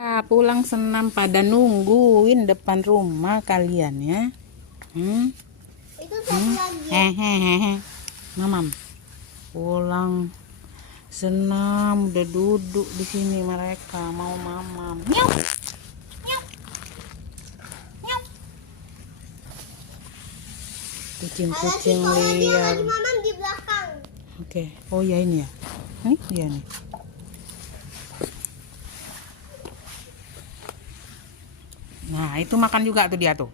Pulang senam pada nungguin depan rumah kalian ya. Itu satu lagi. Hehehe. Mamam. Pulang senam udah duduk di sini mereka mau mamam. Nyau. Nyau. Nyau. Kucing-kucing liar. Lagi mamam di belakang. Oke. Oh ya ini ya. Nih dia nih. Nah, itu makan juga tuh dia tuh.